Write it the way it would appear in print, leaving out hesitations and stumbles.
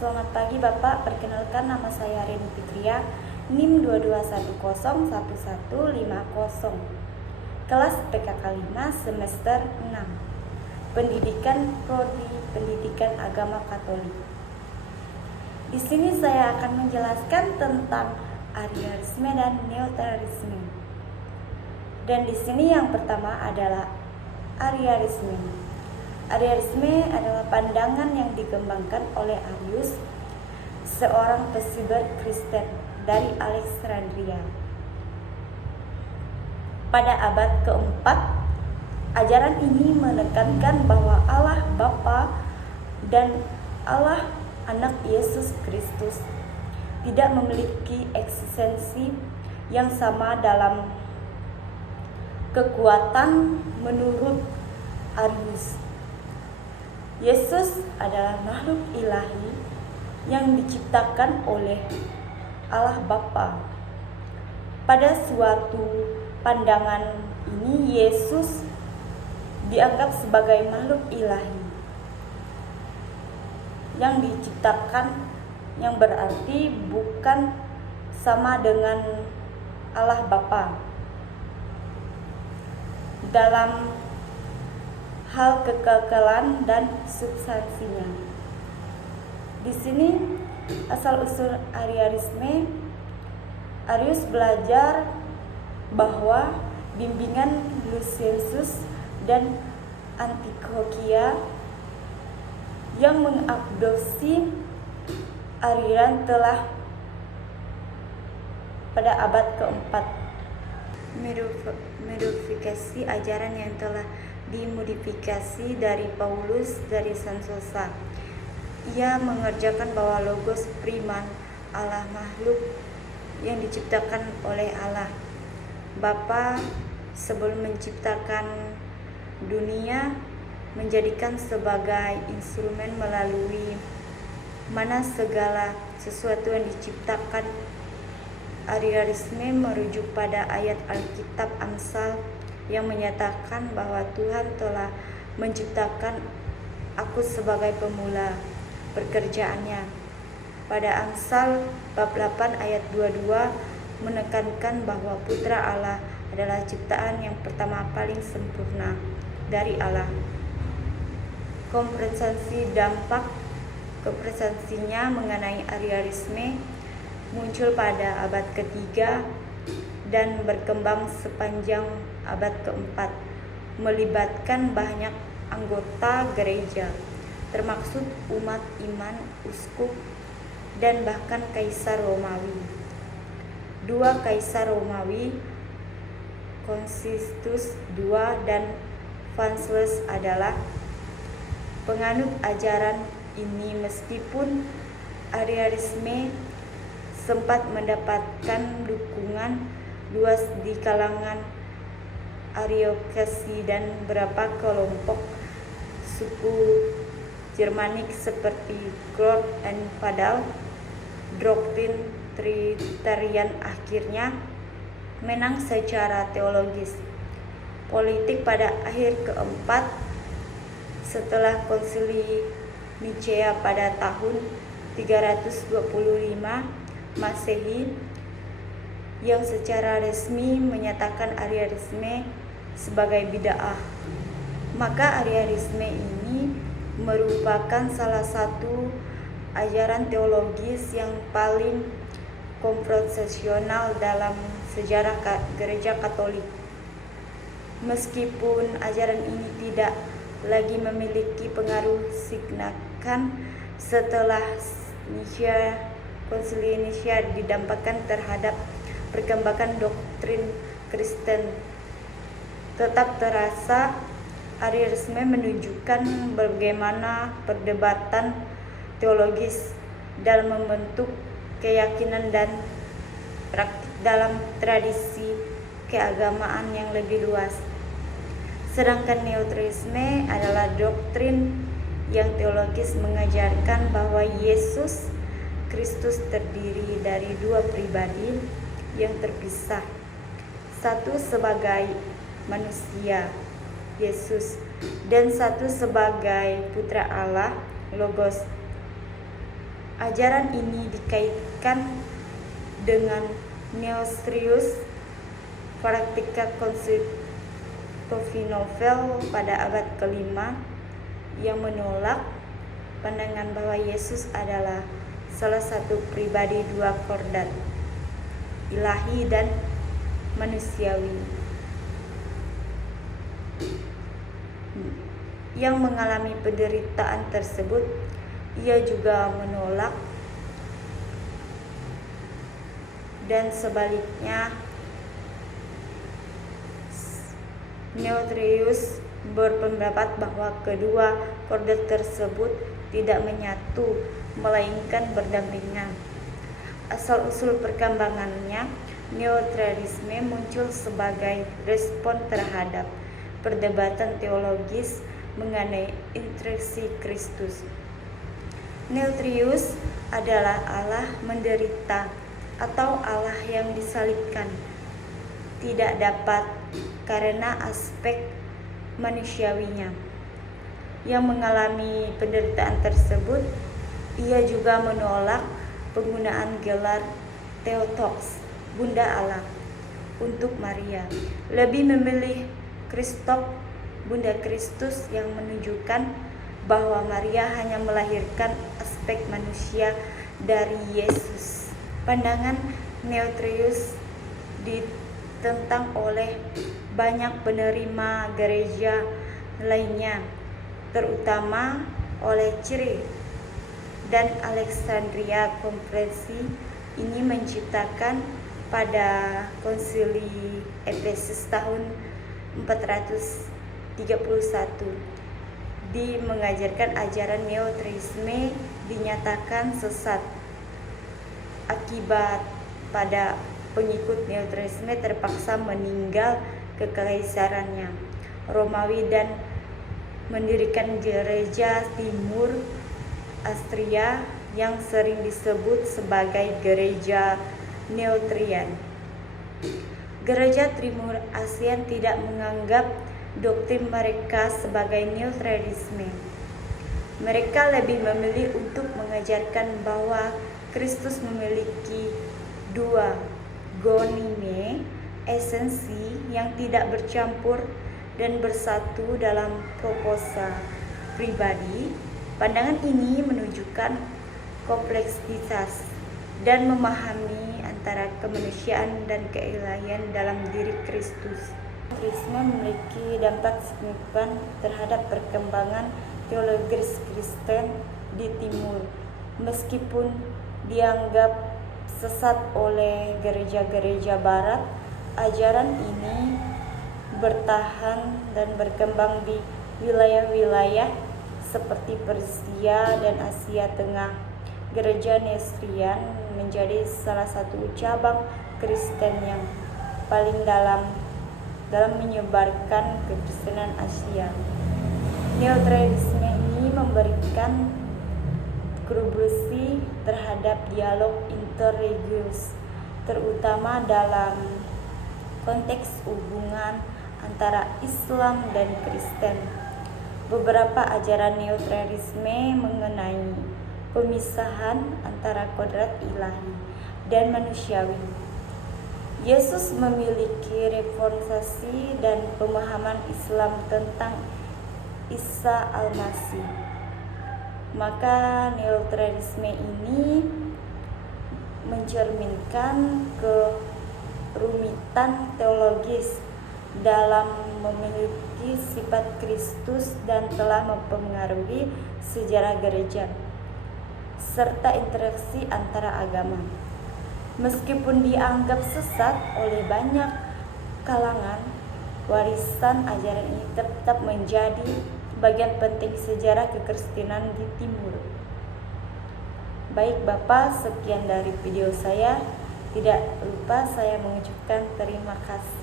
Selamat pagi Bapak, perkenalkan nama saya Reni Fitria, NIM 22101150, kelas PKK 5 semester 6, Pendidikan Prodi Pendidikan Agama Katolik. Di sini saya akan menjelaskan tentang Arianisme dan Neutralisme. Dan di sini yang pertama adalah Arianisme. Arianisme adalah pandangan yang dikembangkan oleh Arius, seorang pesiber Kristen dari Alexandria. Pada abad keempat, ajaran ini menekankan bahwa Allah Bapa dan Allah Anak Yesus Kristus tidak memiliki eksistensi yang sama dalam kekuatan menurut Arius. Yesus adalah makhluk ilahi yang diciptakan oleh Allah Bapa. Pada suatu pandangan ini, Yesus dianggap sebagai makhluk ilahi yang diciptakan, yang berarti bukan sama dengan Allah Bapa dalam hal kekekalan dan substansinya. Di sini asal-usul Arianisme, Arius belajar bahwa bimbingan Lucius dan Antiochia yang mengadopsi aliran telah pada abad keempat modifikasi ajaran yang telah dimodifikasi dari Paulus dari Sansosa. Ia mengerjakan bahwa logos priman Allah makhluk yang diciptakan oleh Allah Bapa sebelum menciptakan dunia, menjadikan sebagai instrumen melalui mana segala sesuatu yang diciptakan. Arianisme merujuk pada ayat Alkitab Amsal yang menyatakan bahwa Tuhan telah menciptakan aku sebagai pemula pekerjaannya. Pada Amsal bab 8 ayat 22 menekankan bahwa Putra Allah adalah ciptaan yang pertama paling sempurna dari Allah. Komprehensi dampak komprehensinya mengenai Arianisme muncul pada abad ketiga dan berkembang sepanjang abad keempat, melibatkan banyak anggota gereja, termasuk umat iman, uskup, dan bahkan Kaisar Romawi. Dua Kaisar Romawi, Constitutus II dan Francis adalah penganut ajaran ini, meskipun Arianisme sempat mendapatkan dukungan luas di kalangan aristokrasi dan beberapa kelompok suku Germanik seperti Goth dan Padal. Doktrin Trinitarian akhirnya menang secara teologis politik pada akhir keempat setelah Konsili Nicea pada tahun 325 Masehi, yang secara resmi menyatakan Arianisme sebagai bid'ah. Maka Arianisme ini merupakan salah satu ajaran teologis yang paling konfrontasional dalam sejarah Gereja Katolik. Meskipun ajaran ini tidak lagi memiliki pengaruh signifikan setelah Konsili Nicea didampakkan terhadap perkembangan doktrin Kristen, tetap terasa Arianisme menunjukkan bagaimana perdebatan teologis dalam membentuk keyakinan dan praktik dalam tradisi keagamaan yang lebih luas. Sedangkan neutralisme adalah doktrin yang teologis mengajarkan bahwa Yesus Kristus terdiri dari dua pribadi yang terpisah. Satu sebagai manusia, Yesus, dan satu sebagai Putra Allah, Logos. Ajaran ini dikaitkan dengan Nestorius, praktika Konstantinople pada abad ke-5 yang menolak pandangan bahwa Yesus adalah salah satu pribadi dua kodrat, ilahi dan manusiawi, yang mengalami penderitaan tersebut. Ia juga menolak dan sebaliknya Nestorius berpendapat bahwa kedua kodrat tersebut tidak menyatu melainkan berdampingan. Asal-usul perkembangannya, Nestorianisme muncul sebagai respon terhadap perdebatan teologis mengenai intriksi Kristus. Nestorius adalah Allah menderita atau Allah yang disalibkan tidak dapat karena aspek manusiawinya yang mengalami penderitaan tersebut. Ia juga menolak penggunaan gelar Theotokos, Bunda Allah, untuk Maria, lebih memilih Kristok, Bunda Kristus, yang menunjukkan bahwa Maria hanya melahirkan aspek manusia dari Yesus. Pandangan Nestorius ditentang oleh banyak penerima gereja lainnya, terutama oleh Cyril dan Alexandria. Konferensi ini menciptakan pada Konsili Efesus tahun 431 mengajarkan ajaran Nestorianisme dinyatakan sesat. Akibat pada pengikut Nestorianisme terpaksa meninggal kekaisarannya Romawi dan mendirikan gereja Timur Austria yang sering disebut sebagai Gereja Nestorian. Gereja Timur Asia tidak menganggap doktrin mereka sebagai Nestorianisme. Mereka lebih memilih untuk mengajarkan bahwa Kristus memiliki dua gonime, esensi yang tidak bercampur dan bersatu dalam proposa pribadi. Pandangan ini menunjukkan kompleksitas dan memahami antara kemanusiaan dan keilahian dalam diri Kristus. Nestorianisme memiliki dampak signifikan terhadap perkembangan teologis Kristen di Timur. Meskipun dianggap sesat oleh gereja-gereja Barat, ajaran ini bertahan dan berkembang di wilayah-wilayah seperti Persia dan Asia Tengah. Gereja Nestorian menjadi salah satu cabang Kristen yang paling dalam menyebarkan kekristenan Asia. Nestorianisme ini memberikan kontribusi terhadap dialog interreligius, terutama dalam konteks hubungan antara Islam dan Kristen. Beberapa ajaran Nestorianisme mengenai pemisahan antara kodrat ilahi dan manusiawi. Yesus memiliki reformasi dan pemahaman Islam tentang Isa Al-Masih. Maka Nestorianisme ini mencerminkan kerumitan teologis dalam memiliki sifat Kristus dan telah mempengaruhi sejarah gereja serta interaksi antara agama. Meskipun dianggap sesat oleh banyak kalangan, warisan ajaran ini tetap menjadi bagian penting sejarah kekristenan di Timur. Baik Bapak, sekian dari video saya. Tidak lupa saya mengucapkan terima kasih.